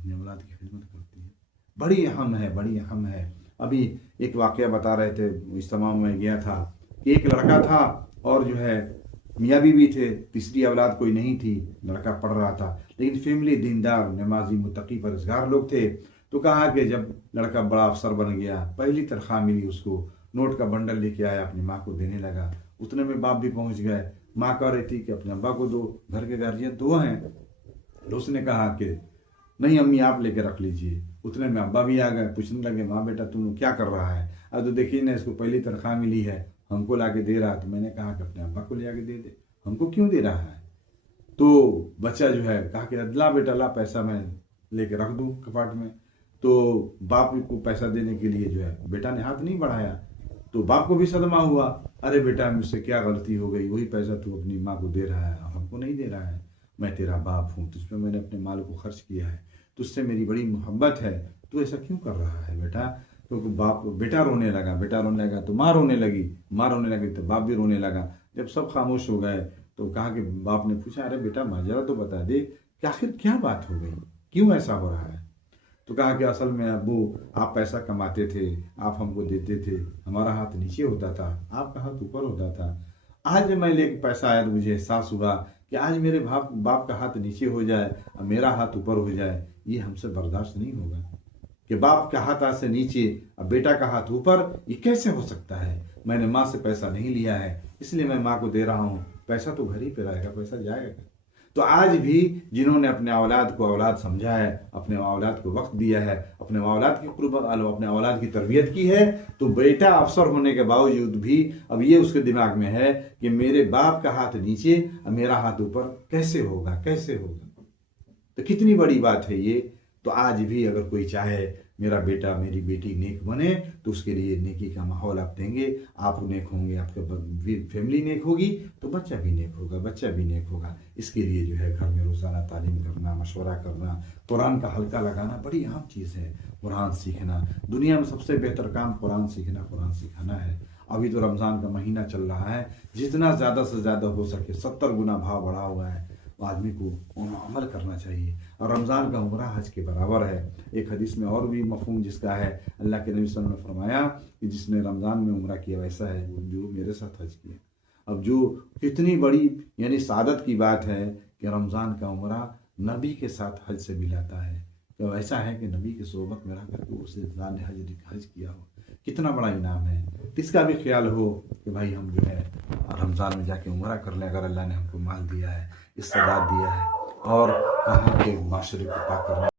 اپنی اولاد کی خدمت کرتی ہے، بڑی اہم ہے، بڑی اہم ہے۔ ابھی ایک واقعہ بتا رہے تھے، اجتماع میں گیا تھا کہ ایک لڑکا تھا اور جو ہے میاں بیوی تھے، تیسری اولاد کوئی نہیں تھی، لڑکا پڑھ رہا تھا، لیکن فیملی دیندار نمازی متقی پرہیزگار لوگ تھے۔ تو کہا کہ جب لڑکا بڑا افسر بن گیا، پہلی تنخواہ ملی اس کو، نوٹ کا بنڈل لے کے آیا، اپنی ماں کو دینے لگا۔ اتنے میں باپ بھی پہنچ گئے، ماں کہہ رہی تھی کہ اپنے ابا کو دو، گھر کے گارجین دو ہیں۔ تو اس نے کہا کہ نہیں امی آپ لے کے رکھ لیجئے۔ اتنے میں ابا بھی آ گئے، پوچھنے لگے ماں بیٹا تم کیا کر رہا ہے؟ اب تو دیکھیے نا، اس کو پہلی تنخواہ ملی ہے، ہم کو لا کے دے رہا۔ تو میں نے کہا کہ اپنے ابا کو لے کے دے دے، ہم کو کیوں دے رہا ہے؟ تو بچہ جو ہے کہا کہ لا بیٹا لا، پیسہ میں لے کے رکھ دوں کپاٹ میں۔ تو باپ کو پیسہ دینے کے لیے جو ہے بیٹا نے ہاتھ نہیں بڑھایا، تو باپ کو بھی صدمہ ہوا، ارے بیٹا مجھ سے کیا غلطی ہو گئی، وہی پیسہ تو اپنی ماں کو دے رہا ہے اور ہم کو نہیں دے رہا ہے، میں تیرا باپ ہوں، تجھ پہ میں نے اپنے مال کو خرچ کیا ہے، تجھ سے میری بڑی محبت ہے، تو ایسا کیوں کر رہا ہے بیٹا؟ تو بیٹا رونے لگا تو ماں رونے لگی تو باپ بھی رونے لگا۔ جب سب خاموش ہو گئے تو کہا کہ باپ نے پوچھا ارے بیٹا ماجرا تو بتا دے کہ آخر کیا بات ہو گئی، کیوں ایسا ہو رہا ہے؟ تو کہا کہ اصل میں ابو آپ پیسہ کماتے تھے، آپ ہم کو دیتے تھے، ہمارا ہاتھ نیچے ہوتا تھا، آپ کا ہاتھ اوپر ہوتا تھا۔ آج جب میں لے کے پیسہ آیا تو مجھے احساس ہوا کہ آج میرے باپ کا ہاتھ نیچے ہو جائے اور میرا ہاتھ اوپر ہو جائے، یہ ہم سے برداشت نہیں ہوگا کہ باپ کا ہاتھ آج سے نیچے اور بیٹا کا ہاتھ اوپر، یہ کیسے ہو سکتا ہے؟ میں نے ماں سے پیسہ نہیں لیا ہے، اس لیے میں ماں کو دے رہا ہوں، پیسہ تو گھر ہی پہ رہے گا، پیسہ جائے گا۔ تو آج بھی جنہوں نے اپنے اولاد کو اولاد سمجھا ہے، اپنے اولاد کو وقت دیا ہے، اپنے اولاد کی قربت، اپنے اولاد کی تربیت کی ہے، تو بیٹا افسر ہونے کے باوجود بھی اب یہ اس کے دماغ میں ہے کہ میرے باپ کا ہاتھ نیچے اور میرا ہاتھ اوپر کیسے ہوگا؟ تو کتنی بڑی بات ہے یہ۔ تو آج بھی اگر کوئی چاہے میرا بیٹا میری بیٹی نیک بنے تو اس کے لیے نیکی کا ماحول آپ دیں گے، آپ نیک ہوں گے، آپ کے فیملی نیک ہوگی تو بچہ بھی نیک ہوگا۔ اس کے لیے جو ہے گھر میں روزانہ تعلیم کرنا، مشورہ کرنا، قرآن کا حلقہ لگانا بڑی اہم چیز ہے۔ قرآن سیکھنا، دنیا میں سب سے بہتر کام قرآن سیکھنا، قرآن سکھانا ہے۔ ابھی تو رمضان کا مہینہ چل رہا ہے، جتنا زیادہ سے زیادہ ہو سکے 70 گنا بھاؤ بڑھا ہوا ہے، آدمی کو عمل کرنا چاہیے، اور رمضان کا عمرہ حج کے برابر ہے۔ ایک حدیث میں اور بھی مفہوم جس کا ہے، اللہ کے نبی صلی اللہ علیہ وسلم نے فرمایا کہ جس نے رمضان میں عمرہ کیا ویسا ہے جو میرے ساتھ حج کیا۔ اب جو کتنی بڑی یعنی سعادت کی بات ہے کہ رمضان کا عمرہ نبی کے ساتھ حج سے ملاتا ہے، تو ایسا ہے کہ نبی کی صحبت میں رہ کر کے اس انسان نے حج کیا ہو، کتنا بڑا انعام ہے۔ اس کا بھی خیال ہو کہ بھائی ہم جو ہے رمضان میں جا کے عمرہ کر لیں، اگر اللہ نے ہم کو مال دیا ہے، استعداد دیا ہے، اور کہاں کے معاشرے کو پاک کرنا